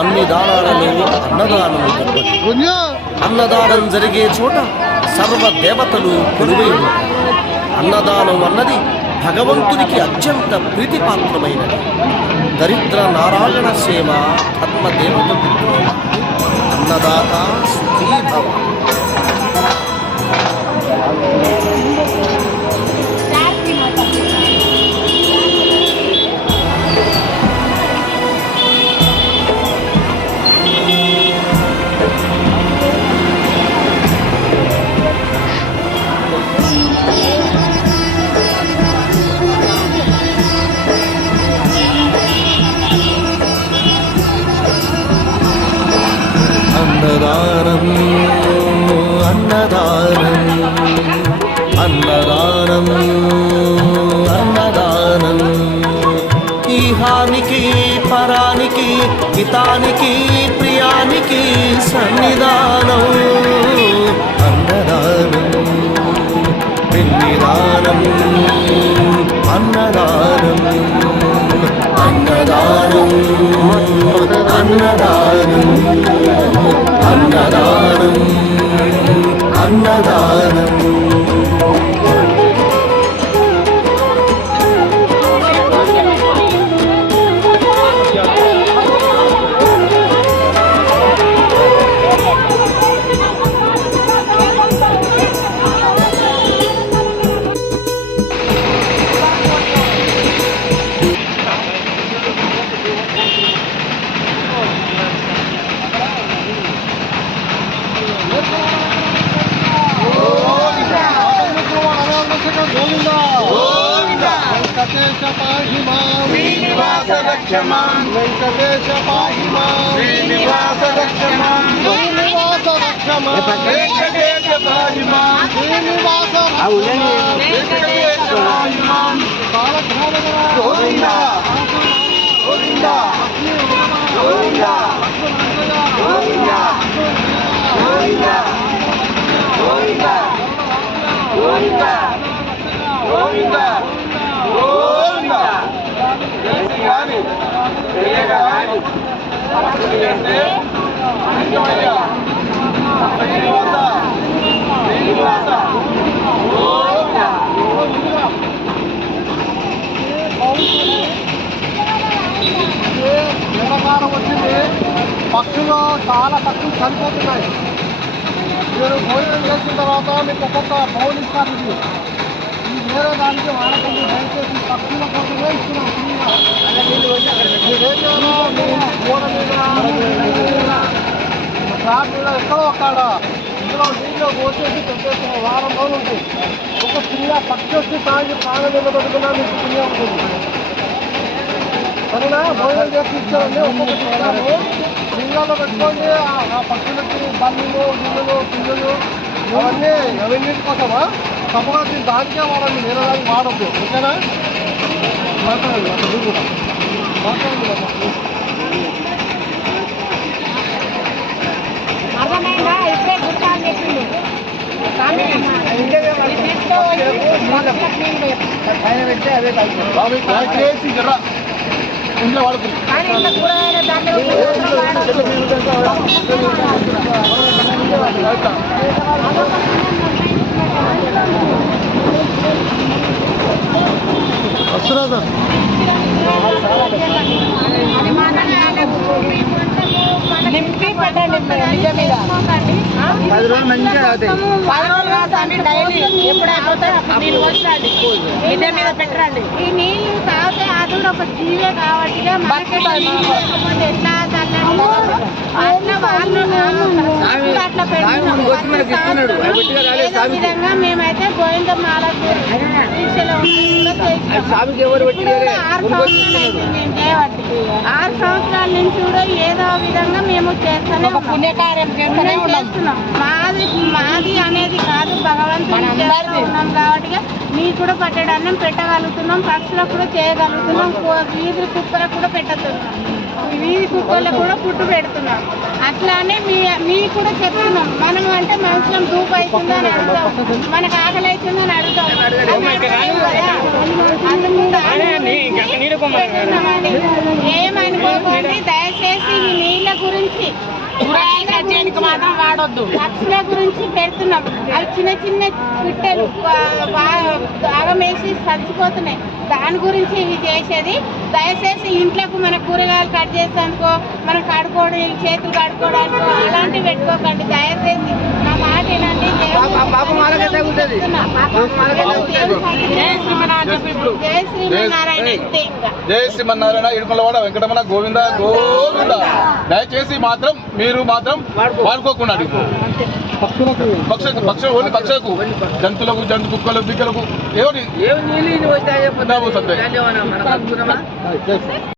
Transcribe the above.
అన్ని దానాలలో అన్నదానము గొప్పది. అన్నదానం జరిగే చోట సర్వ దేవతలు కొలువై ఉంటారు. అన్నదానం అన్నది భగవంతునికి అత్యంత ప్రీతిపాత్రమైనది. దరిద్ర నారాయణ సేవ ధర్మదేవత పుత్రుడు అన్నదాత సుఖీభవ. అన్నదానం అన్నదానం అన్నదానం అన్నదానం ఈహానికి పరానికి హితానికి ప్రియానికి సన్నిధానం. అన్నదానం పిన్నిదానం అన్నదానం అన్నదానం అన్నదానం అన్నదానం అన్నదానం. వెంకటేశ పాహి మాం శ్రీనివాస రక్ష మాం. వెంకటేశ పాహి మాం శ్రీనివాస రక్ష మాం. శ్రీనివాస రక్ష మాం. వెంకటేశ పాహి మాం శ్రీనివాస రక్ష మాం. వెంకటేశ పాహి మాం. గోవింద గోవింద గోవింద గోవింద గోవింద గోవింద గోవింద గోవింద గోవింద. కానీ తెలియగా కానీ అప్పుడు చేస్తే శ్రీనివాస శ్రీనివాస గోవింద. ఎండాకాలం వచ్చింది, పక్షులు చాలా పక్షులు చనిపోతున్నాయి. మీరు భోజనం చేసిన తర్వాత మీకు ఒక్కొక్క బౌల్ ఇస్తారు. ఇది వేరే దానికి వాడకండి, దయచేసి పక్షుల కోసమే ఇస్తున్నాం ఫ్రీగా. గోడ మీద ఫ్లాట్ మీద ఎక్కడో అక్కడ ఇందులో నీళ్ళు పోసేసి పెట్టేసిన వారం రోజులు ఉంటాయి. ఒక చిన్న పక్షి వచ్చి తాగి ప్రాణం నిలబెట్టుకున్నా మీకు పుణ్యం ఉంటుంది. సరేనా? భోజనం చేసి ఇచ్చామండి, ఒక్కొక్కటి ఇస్తాము. నీళ్ళలో పెట్టుకోండి. ఆ పక్షులకి బల్లులు గిన్నెలు పిల్లలు అవన్నీ అవన్నిటి కోసమా తప్పగా దానికే వాడండి, వేరే దానికి వాడద్దు. ఓకేనా? మాట్లాడండి అక్కడ కూడా మాట్లాడండి. అర్థమైందా? ఇప్పుడే గుర్తాలు చెప్పింది. పైన పెడితే అవే కలిసి జరా ఇంట్లో వాడుతుంది. వస్తున్నా సార్. నింపి పెట్టండి నిజ మీద 10 రోజులు మంచిగా అవుతాయి. 10 రోజులు కాదు, డైలీ ఎప్పుడు అయిపోతే నీళ్ళు పోసిరండి, నిజ మీద పెట్టరండి. ఈ నీళ్ళు తాగితే అది కూడా ఒక జీవే కాబట్టి ఎట్లా అట్లా వాళ్ళు అట్లా పెడుతున్నాం విధంగా మేమైతే గోవిందమాల 6 సంవత్సరాల నుంచి కూడా ఏదో విధంగా మేము చేస్తూనే పుణ్యకార్యం చేస్తున్నాం. మాది అనేది కాదు, భగవంతుడు ఉన్నాం కాబట్టి మీకు కూడా పట్టడన్నం పెట్టగలుగుతున్నాం, పక్షులకు కూడా చేయగలుగుతున్నాం, వీధి కుక్కలకు కూడా పెట్టతున్నాం, వీధి కుక్కలకు కూడా ఫుడ్ పెడుతున్నాం. అట్లానే మీకు కూడా చెప్తున్నాం. మనం అంటే మనుషులం ధూపు అవుతుందని అడుగుతాం, మనకు ఆకలి అవుతుందని అడుగుతాం. ఏమనుకోకండి, దయచేసి ఈ నీళ్ళ దానికి మాత్రం వాడొద్దు. పక్షుల గురించి పెడుతున్నాం, అవి చిన్న చిన్న పిట్టలు ఆగమేసి చచ్చిపోతున్నాయి. దాని గురించి ఇవి చేసేది. దయచేసి ఇంట్లోకి మన కూరగాయలు కట్ చేస్తానుకో, మనం కడుక్కోవడం, చేతులు కడుక్కోవడానికో అలాంటివి పెట్టుకోకండి. దయచేసి నా మాట ఏనండి. జై శ్రీమన్నారాయణ. జై శ్రీమన్నారాయణ. ఇడుకొండవాడ వెంకటరమణ గోవింద గోవింద. దయచేసి మాత్రం మీరు మాత్రం వాడుకోకుండా పక్షులకు జంతువులకు కుక్కలు బిక్కలకు ఏమి